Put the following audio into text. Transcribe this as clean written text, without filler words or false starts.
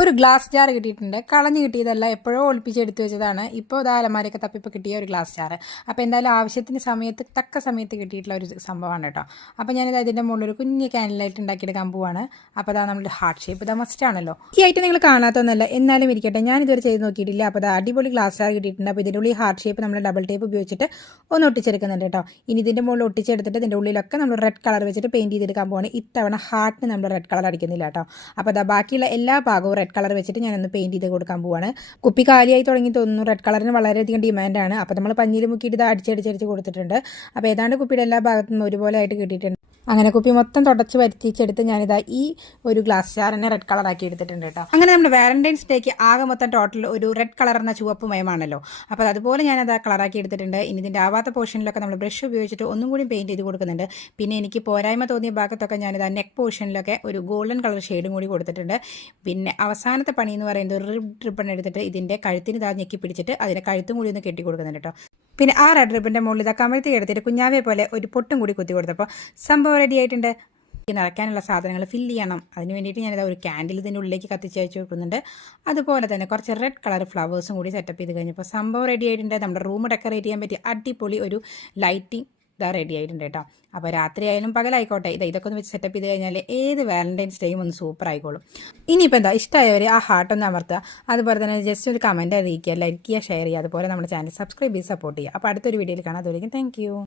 ഒരു glass jar കിട്ടിയിട്ടുണ്ട്. കളഞ്ഞ് കിട്ടിയതല്ല, എപ്പോഴോ ഒളിപ്പിച്ചെടുത്ത് വെച്ചതാണ്. ഇപ്പോൾ ഇതാ അലമാരയൊക്കെ തപ്പിപ്പോൾ കിട്ടിയ ഒരു ഗ്ലാസ് ജാർ. അപ്പോൾ എന്തായാലും ആവശ്യത്തിന് സമയത്ത് തക്ക സമയത്ത് കിട്ടിയിട്ടുള്ള ഒരു സംഭവമാണ് കേട്ടോ. അപ്പോൾ ഞാനിത് ഇതിൻ്റെ മുകളിൽ ഒരു കുഞ്ഞ് ക്യാൻഡിലായിട്ട് ഉണ്ടാക്കിയെടുക്കാൻ പോവാണ്. അപ്പോൾ അതാ നമ്മുടെ ഹാർട്ട് ഷേപ്പ് ഇതാ മസ്റ്റ് ആണല്ലോ. ഈ ഐറ്റം നിങ്ങൾ കാണാത്തൊന്നുമല്ല, എന്നാലും ഇരിക്കട്ടെ, ഞാനിതുവരെ ചെയ്ത് നോക്കിയിട്ടില്ല. അപ്പോൾ അത് അടിപൊളി ഗ്ലാസ് ജാർ കിട്ടിയിട്ടുണ്ട്. അപ്പോൾ ഇതിൻ്റെ ഉള്ളിൽ ഹാർട്ട് ഷേപ്പ് നമ്മൾ ഡബിൾ ടേപ്പ് ഉപയോഗിച്ചിട്ട് ഒന്ന് ഒട്ടിച്ചെടുക്കുന്നുണ്ട് കേട്ടോ. ഇനി ഇതിൻ്റെ മുകളിൽ ഒട്ടിച്ചെടുത്തിട്ട് ഇതിൻ്റെ ഉള്ളിലൊക്കെ നമ്മൾ റെഡ് കളർ വെച്ചിട്ട് പെയിൻറ്റ് ചെയ്തെടുക്കാൻ പോവാണ്. ഇത്തവണ ഹാർട്ടിന് നമ്മൾ റെഡ് കളർ അടിക്കുന്നില്ല കേട്ടോ. അപ്പോൾ അതാ ബാക്കിയുള്ള എല്ലാ ഭാഗവും റെഡ് കളർ വെച്ചിട്ട് ഞാനൊന്ന് പെയിൻറ്റ് ചെയ്ത് കൊടുക്കാൻ പോവാണ്. കുപ്പി കാലിയായി തുടങ്ങി തോന്നുന്നു. റെഡ് കളറിന് വളരെയധികം ഡിമാൻഡാണ്. അപ്പോൾ നമ്മൾ പഞ്ഞിയിൽ മുക്കിയിട്ട് ഇത് അടിച്ചടിച്ചടിച്ച് കൊടുത്തിട്ടുണ്ട്. അപ്പോൾ ഏതാണ്ട് കുപ്പിയുടെ എല്ലാ ഭാഗത്തു നിന്നും ഒരുപോലെ ആയിട്ട് കിട്ടിയിട്ടുണ്ട്. അങ്ങനെ കുപ്പി മൊത്തം തുടച്ച് വരുത്തിച്ചെടുത്ത് ഞാനിതാ ഈ ഒരു ഗ്ലാസ് ജാറിനെ റെഡ് കളറാക്കി എടുത്തിട്ടുണ്ട് കേട്ടോ. അങ്ങനെ നമ്മുടെ വാലന്റൈൻസ് ഡേക്ക് ആകെ മൊത്തം ടോട്ടൽ ഒരു റെഡ് കളർ എന്ന ചുവപ്പ് മയമാണല്ലോ. അപ്പോൾ അതുപോലെ ഞാനത് കളറാക്കി എടുത്തിട്ടുണ്ട്. ഇനി ഇതിൻ്റെ ആവാത്ത പോർഷനിലൊക്കെ നമ്മൾ ബ്രഷ് ഉപയോഗിച്ചിട്ട് ഒന്നും കൂടി പെയിൻറ്റ് ചെയ്ത് കൊടുക്കുന്നുണ്ട്. പിന്നെ എനിക്ക് പോരായ്മ തോന്നിയ ഭാഗത്തൊക്കെ ഞാനിതാ നെക്ക് പോർഷനിലൊക്കെ ഒരു ഗോൾഡൻ കളർ ഷെയ്ഡും കൂടി കൊടുത്തിട്ടുണ്ട്. പിന്നെ അവസാനത്തെ പണി എന്ന് പറയുന്നത് ഒരു റിബൺ എടുത്തിട്ട് ഇതിൻ്റെ കഴുത്തിന് ഇതാ ഞെക്കി പിടിച്ചിട്ട് അതിൻ്റെ കഴുത്തും കൂടി ഒന്ന് കെട്ടി കൊടുക്കുന്നുണ്ട് കേട്ടോ. പിന്നെ ആ റെഡ് റിബൻ്റെ മുകളിൽ ഇതാ കമഴ്ത്തി എടുത്തിട്ട് കുഞ്ഞാവെ പോലെ ഒരു പൊട്ടും കൂടി കുത്തി കൊടുത്തപ്പോൾ സംഭവം റെഡി ആയിട്ടുണ്ട്. നിറയ്ക്കാനുള്ള സാധനങ്ങൾ ഫില്ല് ചെയ്യണം. അതിന് വേണ്ടിയിട്ട് ഞാനിതാ ഒരു ക്യാൻഡിൽ ഇതിൻ്റെ ഉള്ളിലേക്ക് കത്തിച്ച് അയച്ചു കൊടുക്കുന്നുണ്ട്. അതുപോലെ തന്നെ കുറച്ച് റെഡ് കളർ ഫ്ലവേഴ്സും കൂടി സെറ്റപ്പ് ചെയ്ത് കഴിഞ്ഞപ്പോൾ സംഭവം റെഡി ആയിട്ടുണ്ട്. നമ്മുടെ റൂം ഡെക്കറേറ്റ് ചെയ്യാൻ പറ്റിയ അടിപൊളി ഒരു ലൈറ്റിംഗ് ഇതാ റെഡി ആയിട്ടുണ്ട് കേട്ടോ. അപ്പോൾ രാത്രി ആയാലും പകലായിക്കോട്ടെ, ഇതൊക്കെ ഒന്ന് വെച്ച് സെറ്റപ്പ് ചെയ്ത് കഴിഞ്ഞാൽ ഏത് വാലന്റൈൻസ് ഡേയും ഒന്ന് സൂപ്പർ ആയിക്കോളും. ഇനിയിപ്പോൾ എന്താ ഇഷ്ടമായവർ ആ ഹാർട്ടൊന്ന് അമർത്തുക. അതുപോലെ തന്നെ ജസ്റ്റ് ഒരു കമൻറ്റ് അറിയിക്കുക, ലൈക്ക് ചെയ്യുക, ഷെയർ ചെയ്യുക. അതുപോലെ നമ്മുടെ ചാനൽ സബ്സ്ക്രൈബ് ചെയ്ത് സപ്പോർട്ട് ചെയ്യുക. അപ്പോൾ അടുത്തൊരു വീഡിയോയിൽ കാണാം. അതുവരെയും താങ്ക് യു.